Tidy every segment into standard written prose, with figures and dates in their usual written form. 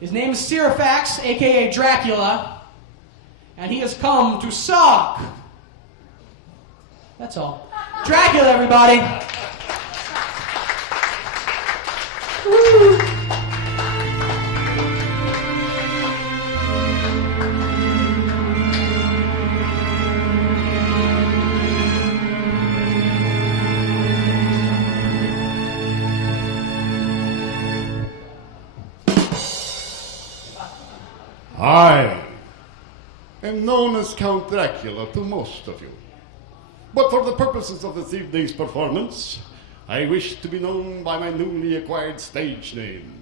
His name is Sirifax, a.k.a. Dracula, and he has come to suck. That's all. Dracula, everybody. Woo. I am known as Count Dracula to most of you. But for the purposes of this evening's performance, I wish to be known by my newly acquired stage name,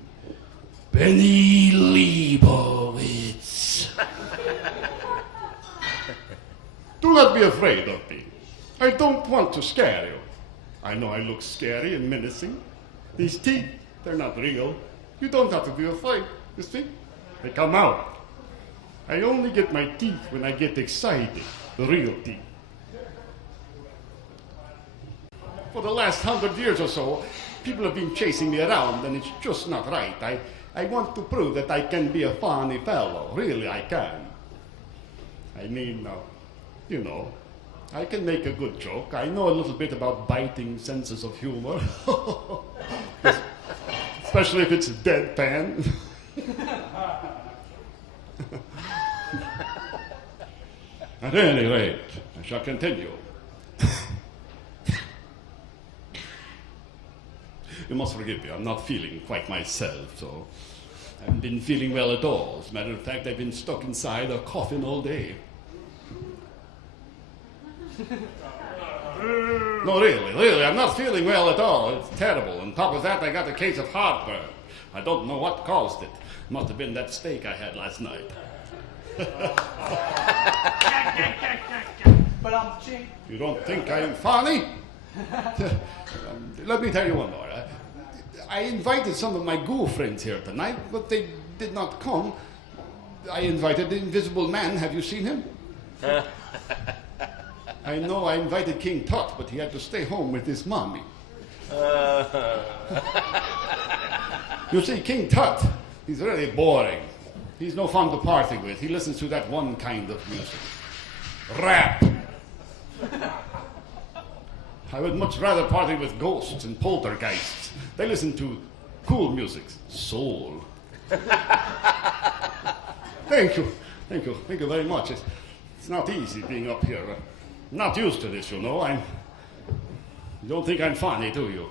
Benny Leibowitz. Do not be afraid of me. I don't want to scare you. I know I look scary and menacing. These teeth, they're not real. You don't have to be afraid, you see? They come out. I only get my teeth when I get excited, the real teeth. For the last 100 years or so, people have been chasing me around, and it's just not right. I want to prove that I can be a funny fellow. Really, I can. I mean, you know, I can make a good joke. I know a little bit about biting senses of humor. Especially if it's deadpan. At any rate, I shall continue. You must forgive me, I'm not feeling quite myself, so I haven't been feeling well at all. As a matter of fact, I've been stuck inside a coffin all day. No, really, I'm not feeling well at all. It's terrible. On top of that, I got a case of heartburn. I don't know what caused it. Must have been that steak I had last night. You don't think I am funny? Let me tell you one more. I invited some of my ghoul friends here tonight, but they did not come. I invited the Invisible Man. Have you seen him? I know I invited King Tut, but he had to stay home with his mommy. You see, King Tut, he's really boring. He's no fun to party with. He listens to that one kind of music. Rap. I would much rather party with ghosts and poltergeists. They listen to cool music. Soul. Thank you very much. It's not easy being up here. I'm not used to this, you know. You don't think I'm funny, do you?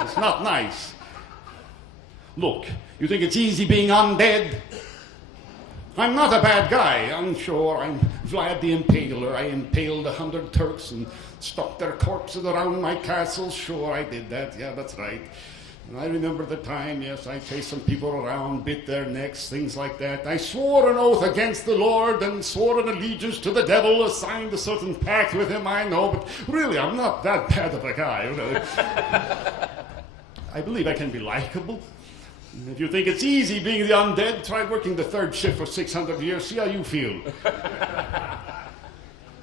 It's not nice. Look, you think it's easy being undead? I'm not a bad guy, I'm sure. I'm Vlad the Impaler. I impaled 100 Turks and stuck their corpses around my castle. Sure, I did that. Yeah, that's right. And I remember the time, yes, I chased some people around, bit their necks, things like that. I swore an oath against the Lord and swore an allegiance to the devil, signed a certain pact with him, I know, but really, I'm not that bad of a guy. You know. I believe I can be likable. If you think it's easy being the undead, try working the third shift for 600 years, see how you feel.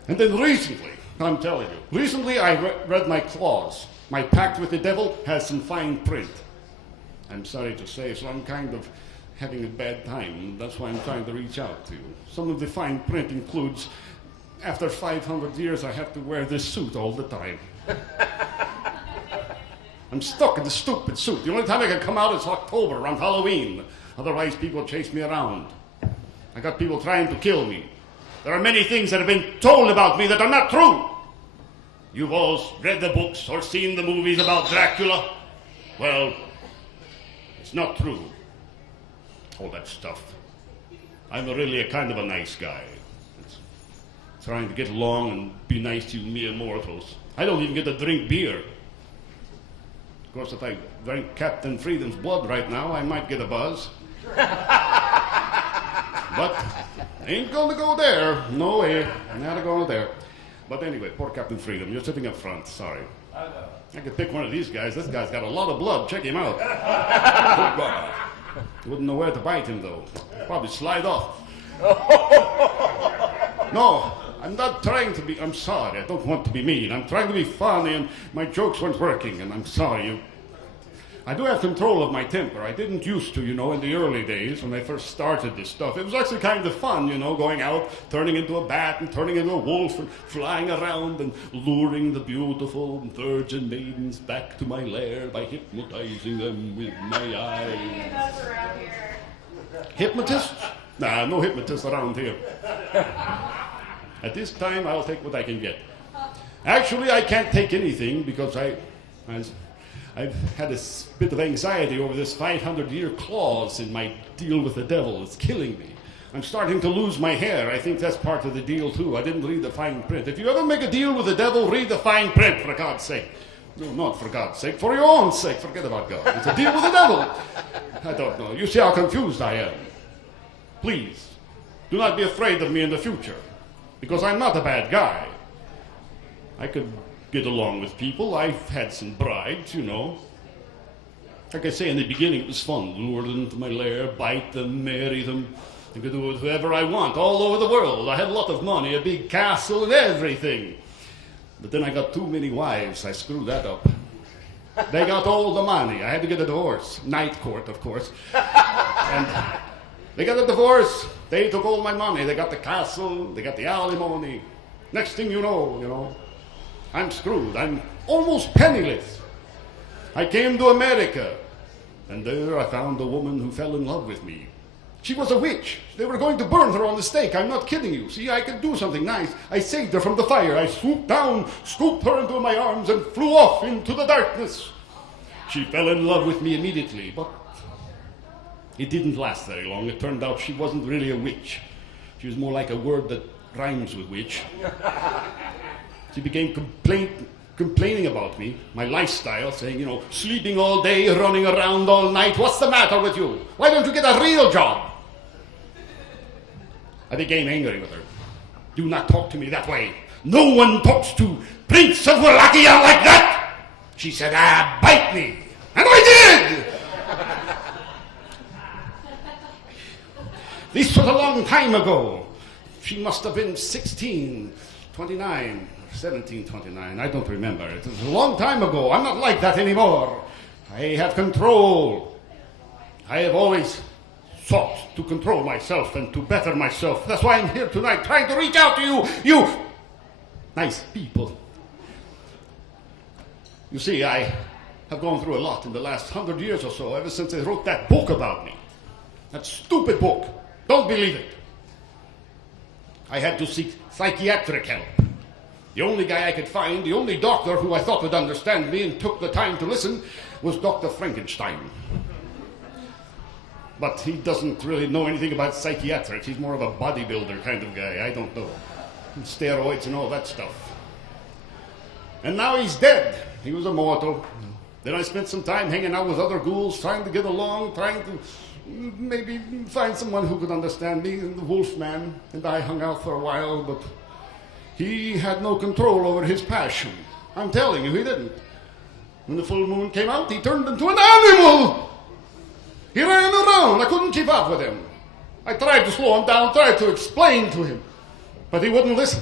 And then recently, I'm telling you, I read my clause. My pact with the devil has some fine print. I'm sorry to say, so I'm kind of having a bad time. That's why I'm trying to reach out to you. Some of the fine print includes, after 500 years, I have to wear this suit all the time. I'm stuck in this stupid suit. The only time I can come out is October, around Halloween. Otherwise, people chase me around. I got people trying to kill me. There are many things that have been told about me that are not true. You've all read the books or seen the movies about Dracula. Well, it's not true. All that stuff. I'm really a kind of a nice guy. It's trying to get along and be nice to you mere mortals. I don't even get to drink beer. Of course, if I drank Captain Freedom's blood right now, I might get a buzz. But I ain't gonna go there. No way. I'm not going there. But anyway, poor Captain Freedom. You're sitting up front. Sorry. I could pick one of these guys. This guy's got a lot of blood. Check him out. Wouldn't know where to bite him, though. Probably slide off. No, I'm not trying to be... I'm sorry. I don't want to be mean. I'm trying to be funny, and my jokes weren't working, and I'm sorry. I do have control of my temper. I didn't used to, in the early days when I first started this stuff. It was actually kind of fun, going out, turning into a bat and turning into a wolf and flying around and luring the beautiful virgin maidens back to my lair by hypnotizing them with my eyes. Around here. Hypnotists? Nah, no hypnotists around here. At this time, I'll take what I can get. Actually, I can't take anything because I've had a bit of anxiety over this 500-year clause in my deal with the devil. It's killing me. I'm starting to lose my hair. I think that's part of the deal, too. I didn't read the fine print. If you ever make a deal with the devil, read the fine print, for God's sake. No, not for God's sake, for your own sake. Forget about God. It's a deal with the devil. I don't know. You see how confused I am. Please, do not be afraid of me in the future, because I'm not a bad guy. I could get along with people. I've had some brides, Like I say, in the beginning, it was fun. Lure them to my lair, bite them, marry them. I could do it with whoever I want, all over the world. I had a lot of money, a big castle, and everything. But then I got too many wives. I screwed that up. They got all the money. I had to get a divorce. Night court, of course. And they got a divorce. They took all my money. They got the castle. They got the alimony. Next thing you know, I'm screwed. I'm almost penniless. I came to America, and there I found a woman who fell in love with me. She was a witch. They were going to burn her on the stake. I'm not kidding you. See, I could do something nice. I saved her from the fire. I swooped down, scooped her into my arms, and flew off into the darkness. She fell in love with me immediately, but it didn't last very long. It turned out she wasn't really a witch. She was more like a word that rhymes with witch. She began complaining about me, my lifestyle, saying, sleeping all day, running around all night. What's the matter with you? Why don't you get a real job? I became angry with her. Do not talk to me that way. No one talks to Prince of Wallachia like that. She said, bite me. And I did! This was a long time ago. She must have been 16, 29, 17, 29. I don't remember. It was a long time ago. I'm not like that anymore. I have control. I have always sought to control myself and to better myself. That's why I'm here tonight, trying to reach out to you nice people. You see, I have gone through a lot in the last 100 years or so, ever since they wrote that book about me. That stupid book. Don't believe it. I had to seek psychiatric help. The only guy I could find, the only doctor who I thought would understand me and took the time to listen, was Dr. Frankenstein. But he doesn't really know anything about psychiatrics. He's more of a bodybuilder kind of guy. I don't know. Steroids and all that stuff. And now he's dead. He was immortal. Then I spent some time hanging out with other ghouls, trying to get along, trying to maybe find someone who could understand me. And the Wolfman and I hung out for a while, but he had no control over his passion. I'm telling you, he didn't. When the full moon came out, he turned into an animal. He ran around. I couldn't keep up with him. I tried to slow him down, tried to explain to him, but he wouldn't listen.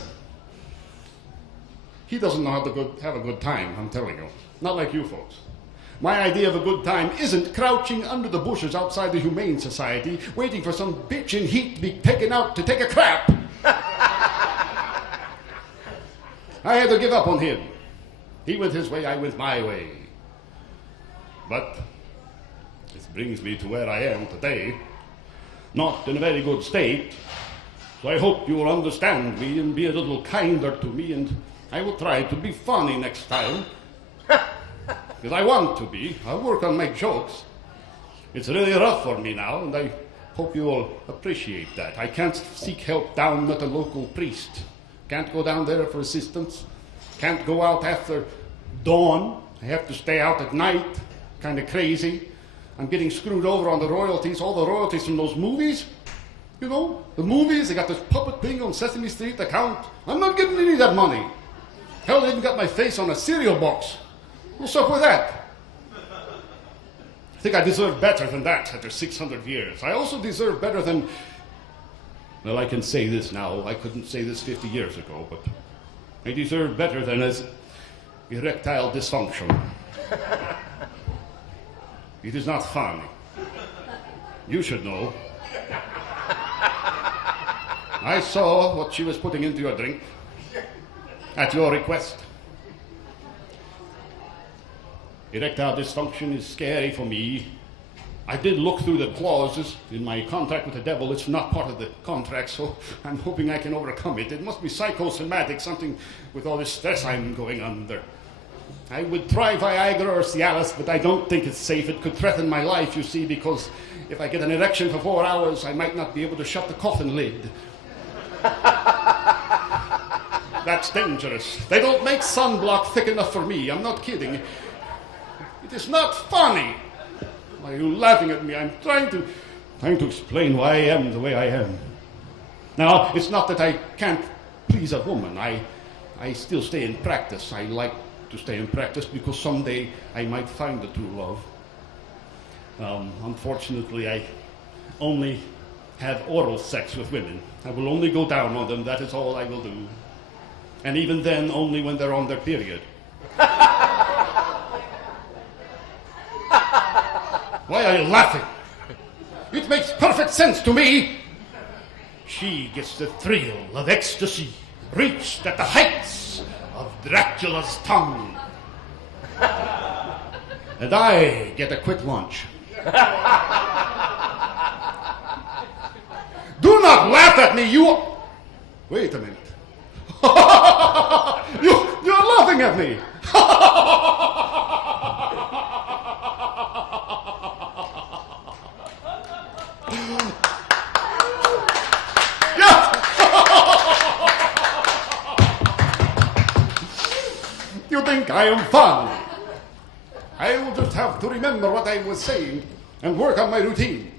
He doesn't know how to have a good time, I'm telling you. Not like you folks. My idea of a good time isn't crouching under the bushes outside the Humane Society, waiting for some bitch in heat to be taken out to take a crap. I had to give up on him. He went his way, I went my way. But this brings me to where I am today. Not in a very good state. So I hope you will understand me and be a little kinder to me, and I will try to be funny next time. Because I want to be. I'll work on my jokes. It's really rough for me now, and I hope you will appreciate that. I can't seek help down at a local priest. Can't go down there for assistance. Can't go out after dawn. I have to stay out at night. Kind of crazy. I'm getting screwed over on the royalties, all the royalties from those movies. You know, the movies, they got this puppet thing on Sesame Street account. I'm not getting any of that money. Hell, they even got my face on a cereal box. What's up with that? I think I deserve better than that after 600 years. I also deserve better than... Well, I can say this now. I couldn't say this 50 years ago, but I deserve better than as erectile dysfunction. It is not funny. You should know. I saw what she was putting into your drink at your request. Erectile dysfunction is scary for me. I did look through the clauses in my contract with the devil. It's not part of the contract, so I'm hoping I can overcome it. It must be psychosomatic, something with all this stress I'm going under. I would try Viagra or Cialis, but I don't think it's safe. It could threaten my life, you see, because if I get an erection for 4 hours, I might not be able to shut the coffin lid. That's dangerous. They don't make sunblock thick enough for me. I'm not kidding. It is not funny. Why are you laughing at me? I'm trying to explain why I am the way I am. Now, it's not that I can't please a woman. I still stay in practice. I like to stay in practice because someday I might find the true love. Unfortunately, I only have oral sex with women. I will only go down on them. That is all I will do. And even then, only when they're on their period. Why are you laughing? It makes perfect sense to me. She gets the thrill of ecstasy reached at the heights of Dracula's tongue. And I get a quick lunch. Do not laugh at me, you... Wait a minute. You're laughing at me. You think I am funny? I will just have to remember what I was saying and work on my routine.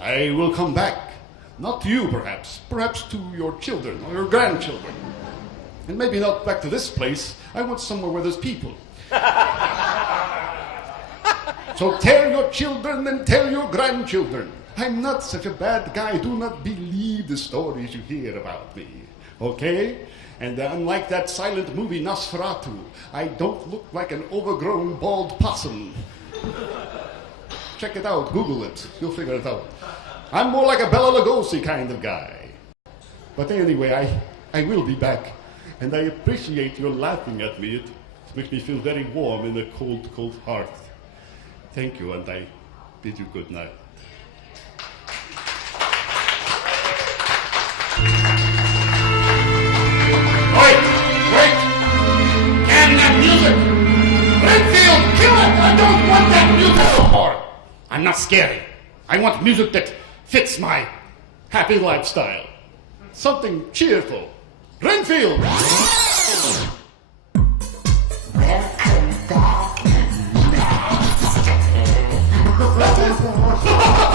I will come back, not to you perhaps to your children or your grandchildren. And maybe not back to this place. I want somewhere where there's people. So tell your children and tell your grandchildren. I'm not such a bad guy. Do not believe the stories you hear about me. Okay? And unlike that silent movie Nosferatu, I don't look like an overgrown bald possum. Check it out. Google it. You'll figure it out. I'm more like a Bela Lugosi kind of guy. But anyway, I will be back. And I appreciate your laughing at me. It makes me feel very warm in a cold, cold heart. Thank you, and I bid you good night. Wait! Can that music! Redfield, kill it! I don't want that music no more! I'm not scary. I want music that fits my happy lifestyle. Something cheerful. Renfield! Welcome back.